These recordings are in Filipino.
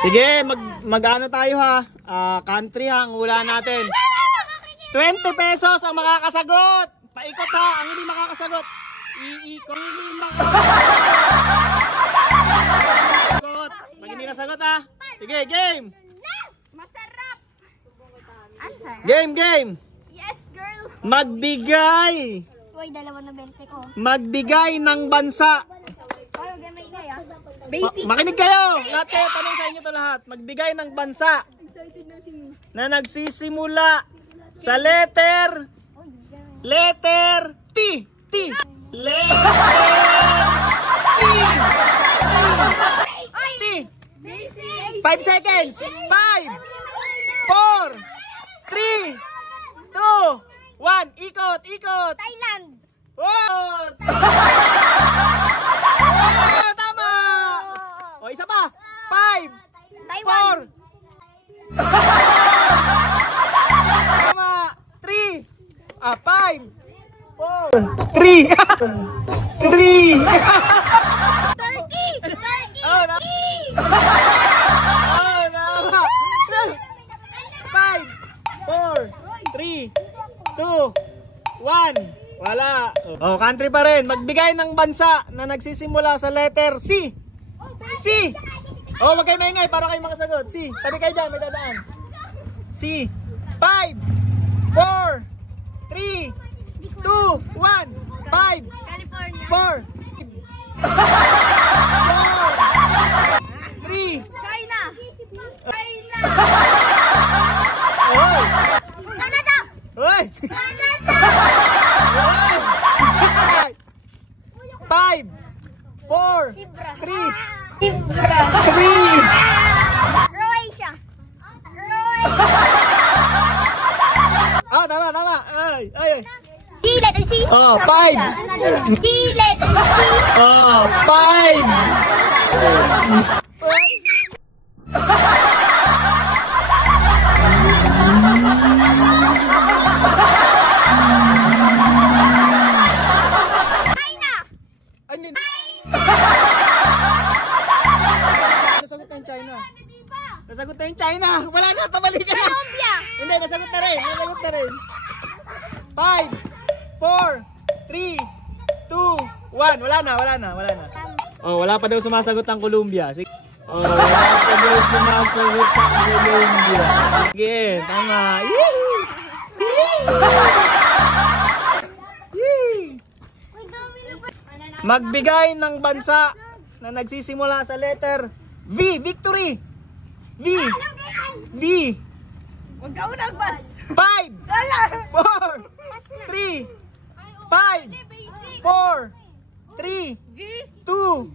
Sige, mag-ano tayo ha. Country ha, ang hula natin. 20 pesos ang makakasagot. Paikot ha, ang hindi makakasagot. Iikot. Pag hindi nasagot ha. Sige, game. Masarap. Game. Yes, girl. Magbigay. Uy, dalawa na 20 ko. Magbigay ng bansa. Basic. Makinig kayo. Lahat kayo, tanong sa inyo to lahat. Magbigay ng bansa na nagsisimula sa letter T. Letter T. 5 seconds. 5, 4, 3, 2, 1. Ikot. Thailand. Wow! Tama! O, isa pa. 5, Taiwan. 4. Tama. 3. 5, 4, 3. 3. Turkey. Oh, na. Oh, tama. 5, 4, 3, 2, 1. Wala. Oh, country pa rin. Magbigay ng bansa na nagsisimula sa letter C. C. Oh, wag kayo maingay para kayo makasagot. C. Tabi kayo dyan, may dadaan. C. 5, 4, 3, 2, 1. 5, California. 4, 3. China. Oy! Canada. Oy! Canada. 5, 4, Sibra. 3, Sibra. 3. Croatia. Ah, tama. Ay. C, letter C. Oh, 5. C, letter C. Oh, 5. China. Ay, hindi. Nasagot na yung China. Nasagot na yung China. Wala na, pabalik ka na. Colombia. Hindi, nasagot na rin. 5, 4, 3, 2, 1. Wala na. Oh, wala pa daw sumasagot ang Colombia. Sige. Oh, wala pa daw sumasagot ang Colombia. Sige, tama. Magbigay ng bansa na nagsisimula sa letter V. Victory. V. Huwag ka unang bas. 5, 4, 3, 5, 4, 3, 2,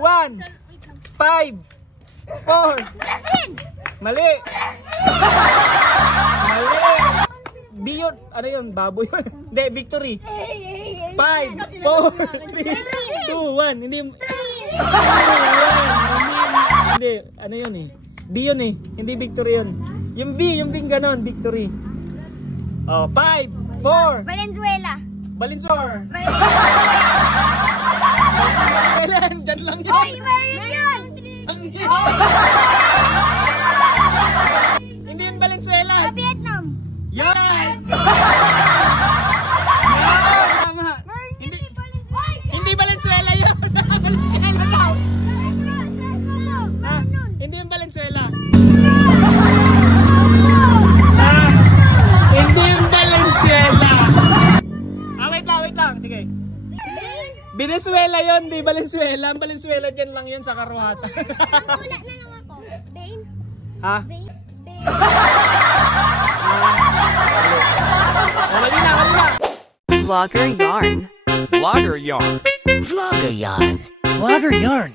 1, 5, 4. Brazil. Mali. Biyot. Ano yun? Baboy yun. Hindi, victory. 5, 4, 3, 2, 1. Hindi. Hindi. Ano yun eh? B yun eh. Hindi victory yun. Yung B ganon. Victory. Oh, 5, 4. Valenzuela. Valenzuela. Kailan? Diyan lang yun. Oy, meron yun. Hindi yun Valenzuela. Sa Vietnam. Yan! Tama. Hindi Valenzuela yun. Valenzuela daw. Hindi yung Valenzuela. Hindi yung Valenzuela. Wait lang. Sige. Venezuela yun, di Valenzuela. Ang Valenzuela dyan lang yun sa Karuhata. Wala na lang ako. Bain? Ha? Bain? Mali na. Vlogger yarn. Vlogger yarn. Vlogger yarn.